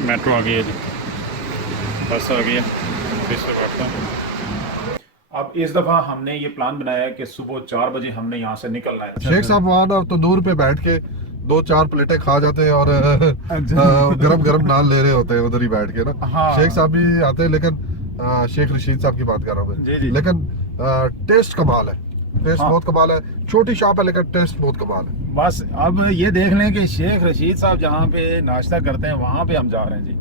Metro आ गई है जी, बस आ गई है, ऑफिस से बैठता हूँ। अब इस दफ़ा हमने ये प्लान बनाया है कि सुबह 4 बजे हमने यहाँ से निकलना है। शेख साहब वहाँ ना तो दूर पे बैठ के 2-4 प्लेटें खा जाते हैं और गरम गरम नान ले रहे होते हैं उधर ही बैठ के ना। शेख हाँ साहब भी आते हैं लेकिन शेख रशीद साहब की बात कर रहा हूँ जी मैं, जी लेकिन टेस्ट कमाल है। टेस्ट हाँ, बहुत कमाल है। छोटी शॉप है लेकिन टेस्ट बहुत कमाल है। बस अब ये देख लें कि शेख रशीद साहब जहाँ पे नाश्ता करते हैं वहाँ पे हम जा रहे हैं जी।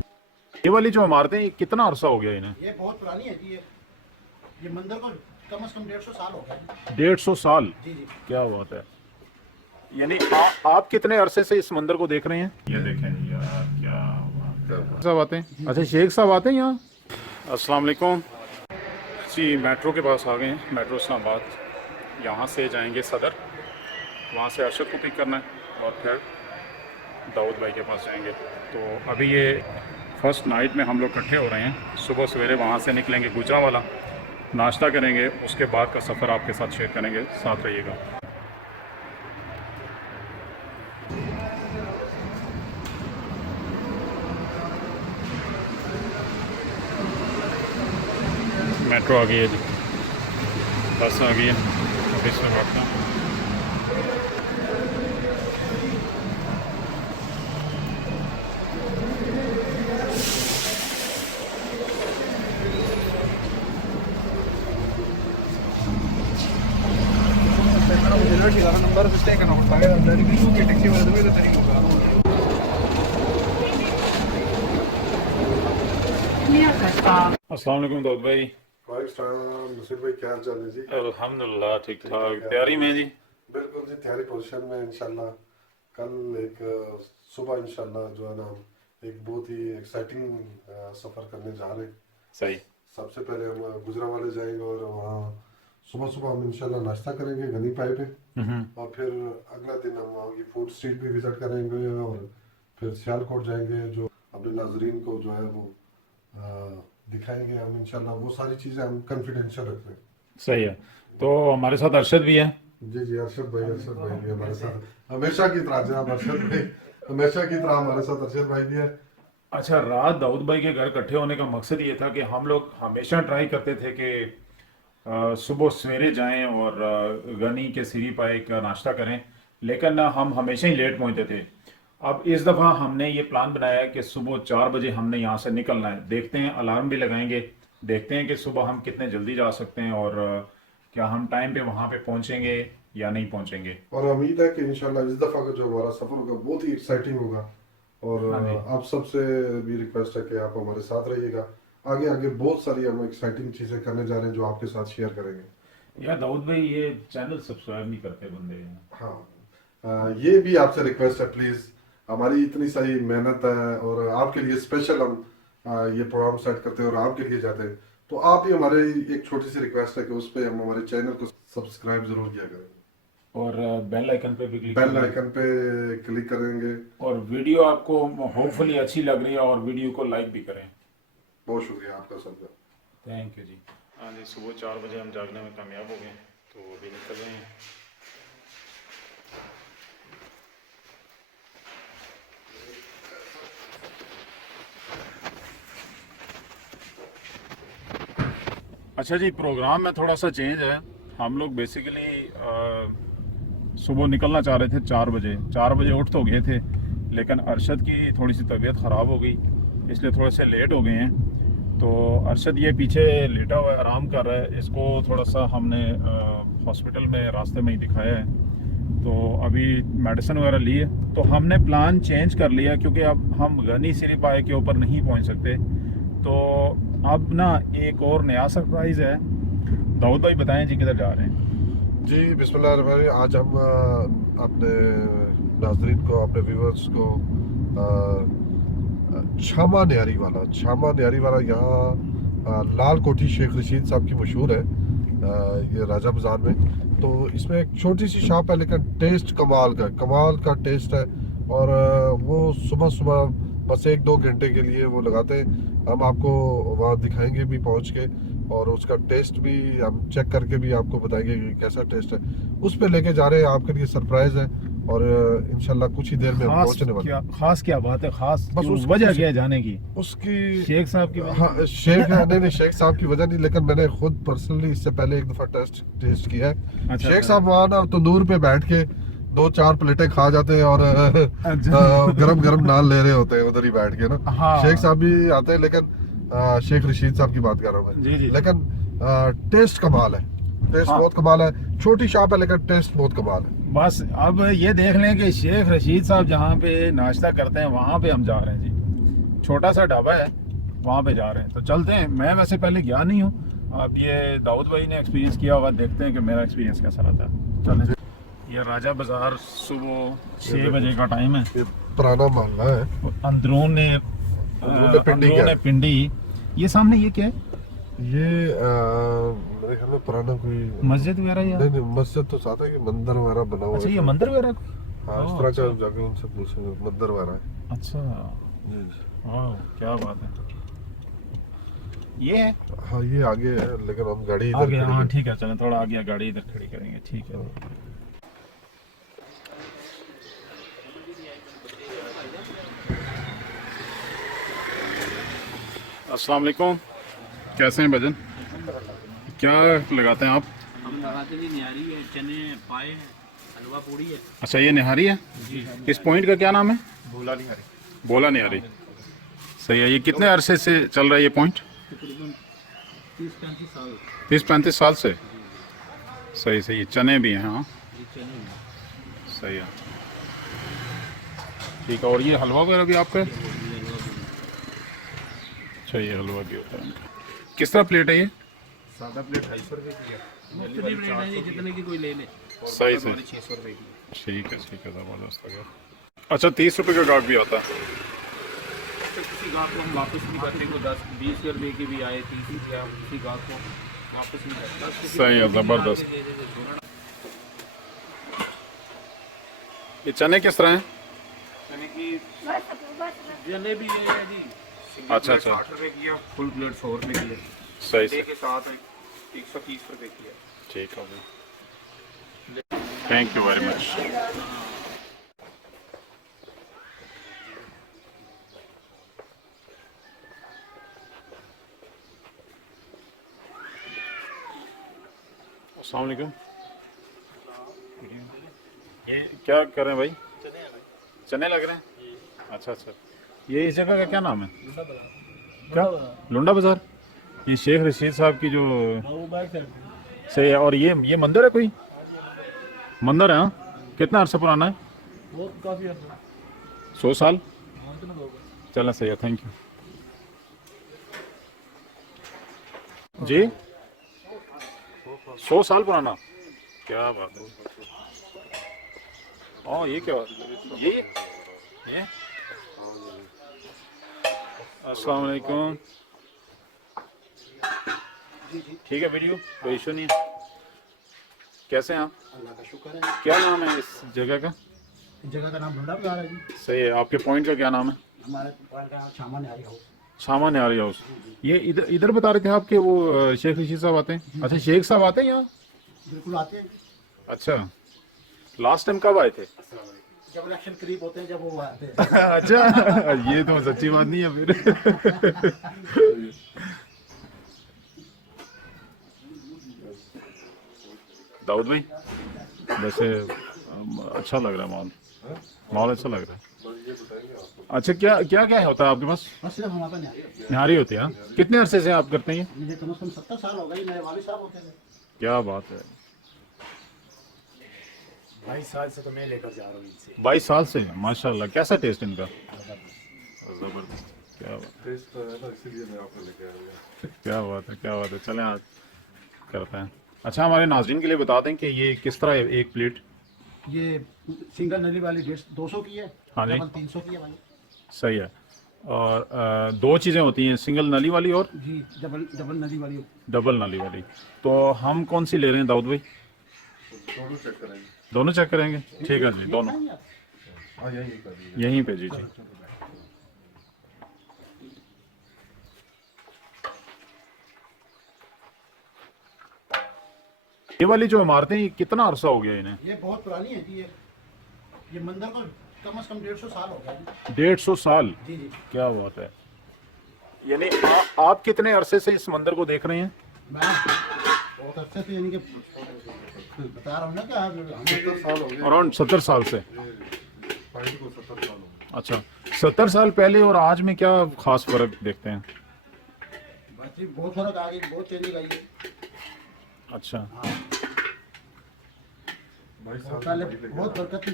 ये वाली जो इमारतें, ये कितना अरसा हो गया इन्हें? ये बहुत पुरानी है जी। ये मंदिर को कम से कम 150 साल हो गया। 150 साल? जी जी। क्या बात है। यानी आप कितने अरसे से इस मंदिर को देख रहे हैं? ये देखें जी यार, क्या बात है। साहब आते हैं? अच्छा, शेख साहब आते हैं यहाँ। अस्सलाम वालेकुम जी। मेट्रो के पास आ गए हैं, मेट्रो इस्लामाबाद। यहाँ से जाएंगे सदर, वहाँ से अरशद को पिक करना है और फिर दाऊद भाई के पास जाएंगे। तो अभी ये फर्स्ट नाइट में हम लोग इकट्ठे हो रहे हैं। सुबह सवेरे वहाँ से निकलेंगे गुजरांवाला, नाश्ता करेंगे, उसके बाद का सफ़र आपके साथ शेयर करेंगे, साथ रहिएगा। मेट्रो आ गई है जी, बस आ गई है, ऑफिस में बैठता हूँ। नंबर टैक्सी अस्सलाम वालेकुम दाऊद भाई। नसीर भाई क्या हाल चाल है जी? अल्हम्दुलिल्लाह ठीक ठाक, तैयारी में जी। बिल्कुल जी, तैयारी पोजीशन में इंशाल्लाह। कल एक सुबह इंशाल्लाह जो है ना हम एक बहुत ही एक्साइटिंग सफ़र करने जा रहे हैं। सही। सबसे पहले हम गुजरांवाले जाएंगे और वहाँ सुबह सुबह हम इंशाल्लाह नाश्ता करेंगे गनी पाए पे, और फिर अगला दिन हम वहाँ की फूड स्ट्रीट भी विजिट करेंगे और फिर सियालकोट जाएंगे, जो अपने नाजरीन को जो है वो दिखाएंगे हम इंशाल्लाह। वो सारी चीज़ें हम कॉन्फिडेंशियल रख रहे हैं। सही है। तो हमारे साथ अरशद भी है। जी जी, अरशद भाई भी हमारे साथ हमेशा की तरह। जनाब अरशद भाई हमेशा की तरह हमारे साथ अरशद भाई भी है। अच्छा, रात दाऊद भाई के घर इकट्ठे होने का मकसद ये था कि हम लोग हमेशा ट्राई करते थे कि सुबह सवेरे जाएं और गनी के सीरी पाए का नाश्ता करें, लेकिन हम हमेशा ही लेट पहुंचते थे। अब इस दफ़ा हमने ये प्लान बनाया है कि सुबह 4 बजे हमने यहाँ से निकलना है। देखते हैं, अलार्म भी लगाएंगे, देखते हैं कि सुबह हम कितने जल्दी जा सकते हैं और क्या हम टाइम पे वहाँ पे पहुँचेंगे या नहीं पहुँचेंगे। और उम्मीद है कि इंशाल्लाह इस दफ़ा का जो हमारा सफ़र होगा बहुत ही एक्साइटिंग होगा। और हाँ जी। आप सबसे भी रिक्वेस्ट है कि आप हमारे साथ रहिएगा। आगे आगे बहुत सारी हम एक्साइटिंग चीज़ें करने जा रहे हैं जो आपके साथ शेयर करेंगे। यार दाऊद भाई, ये चैनल सब्सक्राइब नहीं करते बंदे। हाँ, ये भी आपसे रिक्वेस्ट है प्लीज़। हमारी इतनी सारी मेहनत है और आपके लिए स्पेशल हम ये प्रोग्राम सेट करते हैं और आपके लिए जाते हैं, तो आप ही हमारे एक छोटी सी रिक्वेस्ट है कि उस पर हम हमारे चैनल को सब्सक्राइब जरूर किया करें और बेल आइकन पे भी क्लिक बेल करें। आइकन पे क्लिक करेंगे। और वीडियो आपको होपफुली अच्छी लग रही है और वीडियो को लाइक भी करें। बहुत शुक्रिया आपका सबका। थैंक यू जी। हाँ जी, सुबह 4 बजे हम जागने में कामयाब हो गए, तो अभी निकल रहे हैं। अच्छा जी, प्रोग्राम में थोड़ा सा चेंज है। हम लोग बेसिकली सुबह निकलना चाह रहे थे 4 बजे। 4 बजे उठ तो गए थे, लेकिन अरशद की थोड़ी सी तबीयत ख़राब हो गई, इसलिए थोड़े से लेट हो गए हैं। तो अरशद ये पीछे लेटा हुआ है, आराम कर रहा है। इसको थोड़ा सा हमने हॉस्पिटल में रास्ते में ही दिखाया है, तो अभी मेडिसिन वगैरह ली है। तो हमने प्लान चेंज कर लिया क्योंकि अब हम गनी सिरी पाए के ऊपर नहीं पहुंच सकते। तो अब ना एक और नया सरप्राइज़ है। दाऊद भाई बताएं जी, किधर जा रहे हैं? जी बिस्मिल्लाह रहमान रहीम। आज हम अपने नाज़रीन को, अपने व्यूअर्स को छामा न्यारी वाला यहाँ लाल कोठी शेख रशीद साहब की मशहूर है, ये राजा बाज़ार में। तो इसमें एक छोटी सी शॉप है लेकिन टेस्ट कमाल का टेस्ट है। और वो सुबह सुबह बस 1-2 घंटे के लिए वो लगाते हैं। हम आपको वहाँ दिखाएंगे भी पहुँच के, और उसका टेस्ट भी हम चेक करके भी आपको बताएंगे कि कैसा टेस्ट है। उस पर लेके जा रहे हैं, आपके लिए सरप्राइज़ है। और इंशाल्लाह कुछ ही देर में हम पहुंचने वाले हैं। खास क्या बात है, खास बस क्यों, उस वजह क्या है जाने की? उसकी शेख साहब की वजह? हाँ शेख है, नहीं शेख साहब की वजह नहीं, लेकिन मैंने खुद पर्सनली इससे पहले एक दफा टेस्ट किया है। अच्छा, शेख साहब वहाँ ना तंदूर पे बैठ के 2-4 प्लेटें खा जाते हैं और गरम गरम नान ले रहे होते हैं उधर ही बैठ के ना। हाँ। शेख साहब भी आते हैं, लेकिन शेख रशीद साहब की बात कर रहा हूँ जी, मैं। जी। लेकिन टेस्ट कमाल है, टेस्ट हाँ। बहुत कमाल है। छोटी शॉप है लेकिन टेस्ट बहुत कमाल है। बस अब ये देख लें कि शेख रशीद साहब जहाँ पे नाश्ता करते हैं वहाँ पे हम जा रहे हैं जी। छोटा सा ढाबा है, वहाँ पे जा रहे हैं, तो चलते हैं। मैं वैसे पहले गया नहीं हूँ, अब ये दाऊद भाई ने एक्सपीरियंस किया होगा, देखते हैं कि मेरा एक्सपीरियंस कैसा रहता है। चलें। ये राजा बाजार सुबह 6 बजे का टाइम है। ये पुराना मोहल्ला है। अंदरूने पिंडी। ये सामने ये क्या है? ये मेरे ख्याल में पुराना कोई मस्जिद वगैरह या? नहीं मस्जिद तो साथ है कि मंदिर वगैरह बना हुआ अच्छा, है। ये मंदिर वगैरह? हाँ इस तरह का जाके उनसे पूछेंगे, मंदिर वगैरह है। अच्छा, जी वाह क्या बात है। ये है हाँ ये आगे है, लेकिन हम गाड़ी इधर आगे? खड़ी हाँ कर- ठीक है, चलें थोड़ा आगे गाड़ी इधर खड़ी करेंगे, ठीक है। अस्सलाम वालेकुम, कैसे हैं भजन? क्या लगाते हैं आप? हम लगाते नहीं, निहारी है, चने हैं, पाए हैं, हलवा पूड़ी है। अच्छा, ये निहारी है। इस पॉइंट का क्या नाम है? भोला नहीं हरी। बोला निहारी। सही है। ये कितने अरसे से चल रहा है ये पॉइंट? तकरीबन 30-35 साल। 30-35 साल से। सही सही। चने भी हैं? हाँ ये चने हैं। सही है, ठीक है। और ये हलवा वगैरह भी आपका है? अच्छा, ये हलवा भी होता है। किस तरह प्लेट है ये? सादा प्लेट 250 रुपए की है। मुख्तलिफ रेट है जी, जितने की कोई ले ले। सही से। 600 रुपए की। ठीक है ज़बरदस्त लगा। अच्छा, 30 रुपये का गाहक भी आता है? तो किसी गाहक को हम वापस नहीं करते, को 10-20 रुपए की भी आए, 30 की आए, किसी गाहक को वापस नहीं करते। सही है, ज़बरदस्त। ये चने किस तरह हैं? चने की चने भी है जी। अच्छा, अच्छा। 60 रुपए की है, फुल प्लेट 100 रुपए की है। सही डे से। के साथ है 130 रुपए की है। ठीक हो गया, थैंक यू वेरी मच। अस्सलाम वालेकुम। ये क्या कर रहे हैं भाई? चने लग रहे हैं? अच्छा अच्छा। ये इस जगह का क्या नाम है? क्या? लुंडा बाजार। ये शेख रशीद साहब की जो सही है। और ये मंदिर है कोई? मंदिर है? हाँ। कितना अरसा पुराना है? वो काफी 100 साल? चलो सही है, थैंक यू जी। 100 साल पुराना, क्या बात है। ओ ये क्या बात? ये अस्सलाम वालेकुम। ठीक है वीडियो, कोई इशू नहीं है। कैसे हैं आप? अल्लाह का शुक्र है। क्या नाम है इस जगह का? इस जगह का नाम ढूंढा बाजार है जी। सही है। आपके पॉइंट का क्या नाम है? हमारे पॉइंट का नाम शामा निहारी हाउस। शामा निहारी हाउस। ये इधर इधर बता रहे थे आप कि वो शेख रशीद साहब आते हैं? अच्छा, शेख साहब आते हैं यहाँ? बिल्कुल आते हैं। अच्छा, लास्ट टाइम कब आए थे? जब इलेक्शन करीब होते हैं जब वो आते हैं। अच्छा, ये तो सच्ची बात नहीं है फिर। दाऊद भाई, वैसे अच्छा लग रहा है माहौल, माहौल अच्छा लग रहा है। अच्छा, क्या क्या क्या होता है आपके पास? बस सिर्फ हमारे पास निहारी है। निहारी होती है? हाँ? कितने अरसे से आप करते हैं ये? मुझे कम से कम 70 साल हो गए। मेरे वालिद साहब होते थे। क्या बात है। 22 साल से तो मैं लेकर जा रहा हूँ इनसे। 22 साल से? माशाल्लाह। कैसा टेस्ट इनका? जबरदस्त। क्या बात, टेस्ट तो है ना, इसीलिए मैं आपको लेके आया। क्या बात है, क्या बात है। चलें आज करते हैं। अच्छा, हमारे नाज़रीन के लिए बता दें कि ये किस तरह है एक प्लेट? ये सिंगल नली वाली 200 की है। हाँ जी। डबल 300 की है भाई। सही है। और दो चीज़ें होती हैं, सिंगल नली वाली और जी डबल नली वाली। डबल नली वाली। तो हम कौन सी ले रहे हैं दाऊद भाई? दोनों चेक करेंगे। दोनों चेक करेंगे? ठीक है जी, दोनों खाएंगे आप? हाँ यही कर दीजिए। यहीं पे जी जी। ये वाली जो इमारतें, ये कितना अरसा हो गया इन्हें? ये बहुत पुरानी है जी। ये ये मंदिर को कम से कम 150 साल हो गया जी। 150 साल, जी जी। क्या बात है। यानी आप कितने अरसे से इस मंदिर को देख रहे हैं? मैं बहुत अच्छे से यानी कि बता रहा हूँ ना कि आप हमें 70 साल हो गए। अराउंड 70 साल से। फाइल को 70 साल हो गए। अच्छा, 70 साल पहले और आज में क्या खास फर्क देखते हैं? बस जी बहुत फर्क आ गई, बहुत चेंजिंग आई है। अच्छा, हाँ 22 साल पहले पहले बहुत बरकत थी।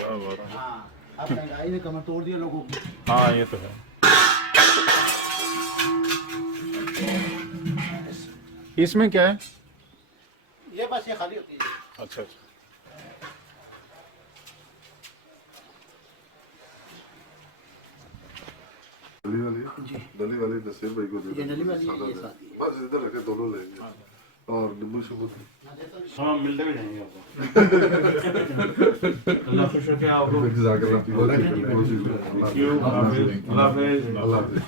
हाँ अब महंगाई ने कमर तोड़ दिया लोगों की। हाँ ये तो है। इसमें क्या है? ये बस ये खाली होती है। अच्छा, दली वाली नसीर भाई को दे ये दो। नली वाली है, सादा ये दे। सादी है। बस इधर रखे, दोनों लेंगे और नींबू शिबू। हाँ मिलते भी जाएंगे आपको। अल्लाह खुश रखे आपको। जज़ाकल्लाह खैर। अल्लाह हाफिज़। अल्लाह हाफिज़।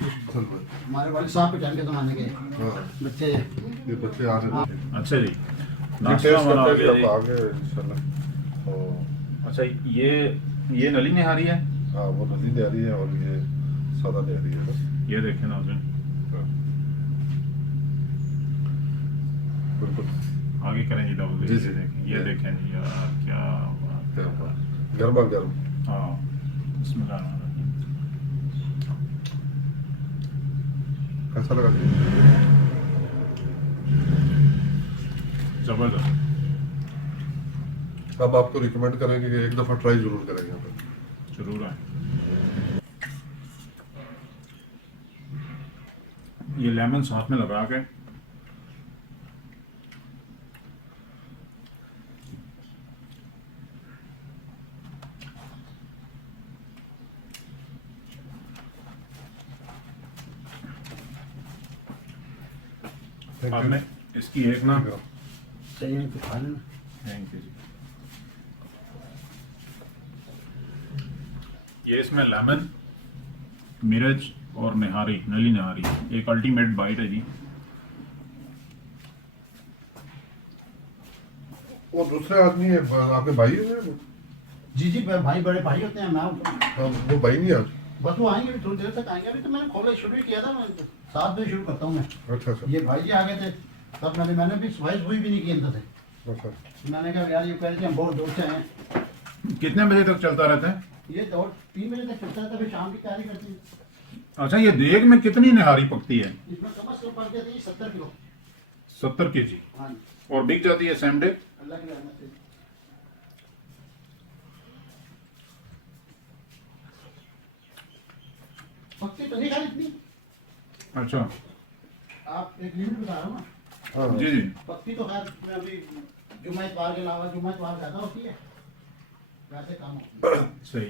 हमारे वाले साहब के टाइम के जमाने के हाँ, बच्चे ये बच्चे आ रहे हैं। अच्छा जी, ये नाश्ता टेस्ट बना करते दिया हैं जी। अब आगे इंशाल्लाह। और अच्छा, ये नली निहारी है। हाँ वो नदी नहरी है और ये सादा नहरी है ना। ये देखें नाज़रीन, बिल्कुल आगे करें जी डबल। जी, ये जी। देखें, ये देखें जी यार, क्या बात। क्या बात। गर्मा गर्म। हाँ, बिस्मिल्लाह। कैसा लगा? जबरदस्त। हम आपको रिकमेंड करेंगे कि एक दफ़ा ट्राई जरूर करें यहाँ पर। जरूर है। ये लेमन साथ में लगा के आपने इसकी एक ना। सही है तो खा लेना। थैंक यू जी। ये इसमें लेमन, मिर्च और निहारी, नली निहारी, एक अल्टीमेट बाइट है जी। वो दूसरे आदमी है, आपके भाई है वो? जी जी भाई बड़े भाई होते हैं। मैं हाँ, वो भाई नहीं आज। बस वो आएंगे भी थोड़ी देर तक आएंगे। अभी तो मैंने खोला शुरू ही किया था। मैं 7 बजे शुरू करता हूँ मैं। अच्छा अच्छा ये भाई जी आ गए थे तब मैंने भी सफाई भी नहीं की अंदर से। अच्छा। मैंने कहा यार ये कह रहे थे हम बहुत दूर से हैं। कितने बजे तक चलता रहता है? ये 3 बजे तक चलता है, तभी शाम की तैयारी करती है। अच्छा, ये देग में कितनी निहारी पकती है? इसमें कम से कम पड़ जाती है 70 किलो। 70 केजी। हाँ जी, और बिक जाती है सेम डे? अल्लाह की रहमत से। पक्की तो नहीं खाली इतनी। अच्छा आप एक लिमिट बता रहा हूँ ना। हाँ जी जी। पक्की तो खैर मैं अभी जुम्मा इतवार के अलावा जुम्मा इतवार ज्यादा होती है, वैसे कम होती है। सही।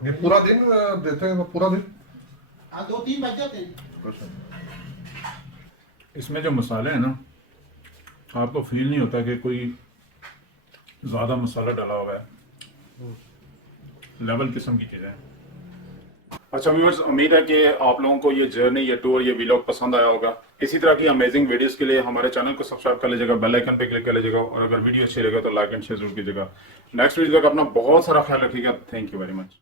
ये पूरा दिन देते हैं? पूरा दिन? हाँ 2-3 बज जाते हैं। इसमें जो मसाले हैं ना, आपको फील नहीं होता कि कोई ज़्यादा मसाला डाला हुआ है। लेवल किस्म की चीज़ें हैं। अच्छा व्यूअर्स, उम्मीद है कि आप लोगों को ये जर्नी, ये टूर, ये व्लॉग पसंद आया होगा। इसी तरह की अमेजिंग वीडियोस के लिए हमारे चैनल को सब्सक्राइब कर लीजिएगा, बेल आइकन पे क्लिक कर लीजिएगा, और अगर वीडियो अच्छी लगे तो लाइक एंड शेयर जरूर कीजिएगा। नेक्स्ट वीडियो तक अपना बहुत सारा ख्याल रखिएगा। Thank you very much.